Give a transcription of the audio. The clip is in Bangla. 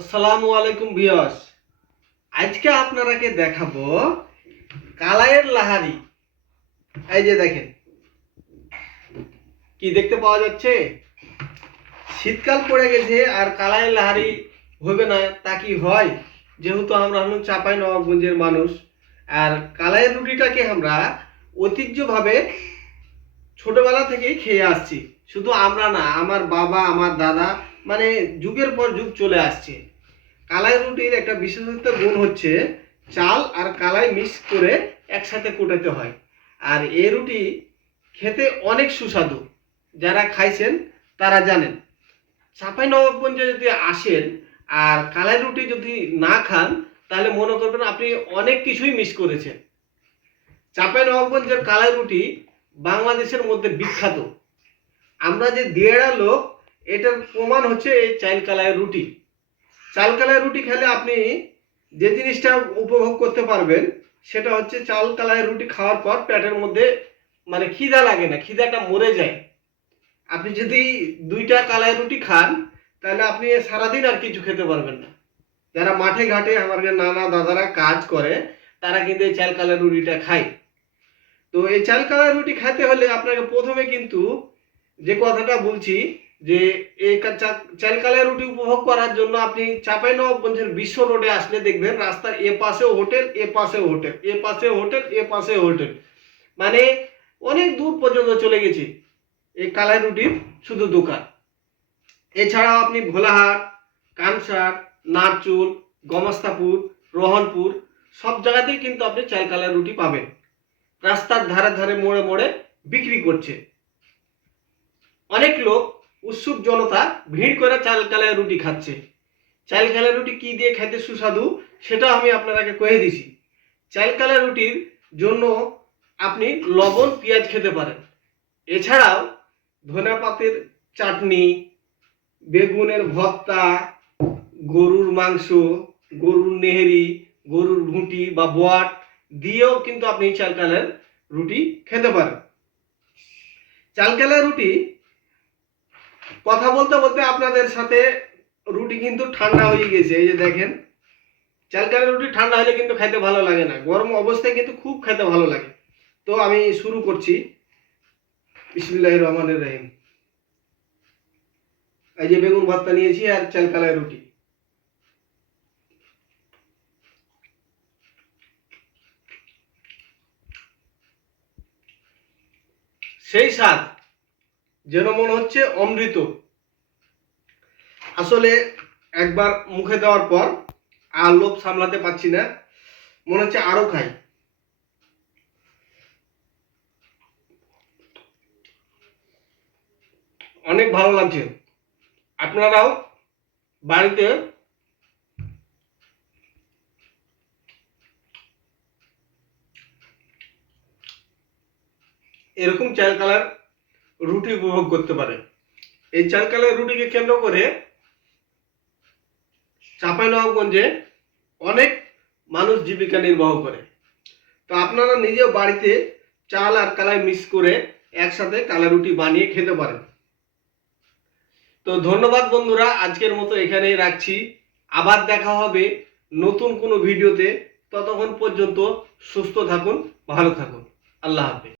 আসসালামু আলাইকুম ভিউয়ার্স। আজকে আপনারাকে দেখাবো কালাইয়ের লাহারি। এই যে দেখেন, কি দেখতে পাওয়া যাচ্ছে? শীতকাল পড়ে গেছে আর কালাইয়ের লাহারি হবে না তা কি হয়? যেহেতু আমরা হলাম চাঁপাই নবাবগঞ্জের মানুষ, আর কালাইয়ের রুটিটাকে আমরা ঐতিহ্যভাবে ছোটবেলা থেকেই খেয়ে আসছি। শুধু আমরা না, আমার বাবা, আমার দাদা, মানে যুগের পর যুগ চলে আসছে। কালাই রুটির একটা বিশেষত্ব গুণ হচ্ছে চাল আর কালাই মিক্স করে একসাথে কুটাতে হয়। আর এই রুটি খেতে অনেক সুস্বাদু। যারা খাইছেন তারা জানেন। চাঁপাইনবাবগঞ্জে যদি আসেন আর কালাই রুটি যদি না খান, তাহলে মনে করবেন আপনি অনেক কিছুই মিস করেছেন। চাঁপাইনবাবগঞ্জের কালাই রুটি বাংলাদেশের মধ্যে বিখ্যাত। আমরা যে দিয়েড়া লোক, এটার প্রমাণ হচ্ছে এই চাল কালাই রুটি। চাল কালাই রুটি খেলে আপনি যে জিনিসটা উপভোগ করতে পারবেন সেটা হচ্ছে চাল কালাই রুটি খাওয়ার পর পেটের মধ্যে মানে খিদা লাগে না, খিদাটা মরে যায়। আপনি যদি 2টা কালাই রুটি খান তাহলে আপনি সারাদিন আর কিছু খেতে পারবেন না। যারা মাঠে ঘাটে আমার নানা দাদারা কাজ করে, তারা কিন্তু এই চাল কালাই রুটিটা খায়। তো এই চাল কালাই রুটি খেতে হলে আপনাকে প্রথমে কিন্তু যে কথাটা বলছি, যে এই চাল কালাই রুটি উপভোগ করার জন্য আপনি চাঁপাইনবাবগঞ্জের বিশ্ব রোডে আসলে দেখবেন রাস্তার এ পাশেও হোটেল, এ পাশেও হোটেল, এ পাশেও হোটেল, এ পাশেও হোটেল, মানে অনেক দূর পর্যন্ত চলে গেছে এই কালাই রুটির শুধু দোকান। এছাড়াও আপনি ভোলাহাট, কানসার, নারচুল, গমস্তাপুর, রোহনপুর সব জায়গাতেই কিন্তু আপনি চাল কালাই রুটি পাবেন। রাস্তার ধারে ধারে মোড়ে মোড়ে বিক্রি করছে। অনেক লোক, উৎসুক জনতা ভিড় করে চাল কালাই রুটি খাচ্ছে। চাল কালাই রুটি কি দিয়ে খেতে সুস্বাদু সেটা আমি আপনাকে কয়ে দিছি। চাল কালাই রুটির জন্য আপনি লবণ পেঁয়াজ খেতে পারেন। এছাড়াও ধনে পাতার চাটনি, বেগুনের ভর্তা, গরুর মাংস, গরুর নেহেরি, গরুর ভুঁটি বা বোয়াট দিয়েও কিন্তু আপনি চাল কালাই রুটি খেতে পারেন। চাল কালাই রুটি কথা বলতে বলতে আপনাদের সাথে রুটি কিন্তু ঠান্ডা হয়ে গেছে। এই যে দেখেন, চাল কালাই রুটি ঠান্ডা হলে কিন্তু খাইতে ভালো লাগে না, গরম অবস্থায় কিন্তু খুব খেতে ভালো লাগে। তো আমি শুরু করছি। বিসমিল্লাহির রহমানির রহিম। এই যে বেগুন ভর্তা নিয়েছি আর চাল কালাই রুটি। সেই স্বাদ যেন মনে হচ্ছে অমৃত। আসলে একবার মুখে দেওয়ার পর আর লোভ সামলাতে পারছি না, মনে হচ্ছে আরো খাই। অনেক ভালো লাগছে। আপনারাও বাড়িতে এরকম চাল কালার রুটি উপভোগ করতে পারেন। এই চাল কালার রুটিকে কেন্দ্র করে চাঁপাইনবাবগঞ্জে অনেক মানুষ জীবিকা নির্বাহ করে। তো আপনারা নিজেও বাড়িতে চাল আর কালাই মিক্স করে একসাথে কালাই রুটি বানিয়ে খেতে পারেন। তো ধন্যবাদ বন্ধুরা, আজকের মতো এখানেই রাখছি। আবার দেখা হবে নতুন কোনো ভিডিওতে। ততক্ষণ পর্যন্ত সুস্থ থাকুন, ভালো থাকুন। আল্লাহ হাফেজ।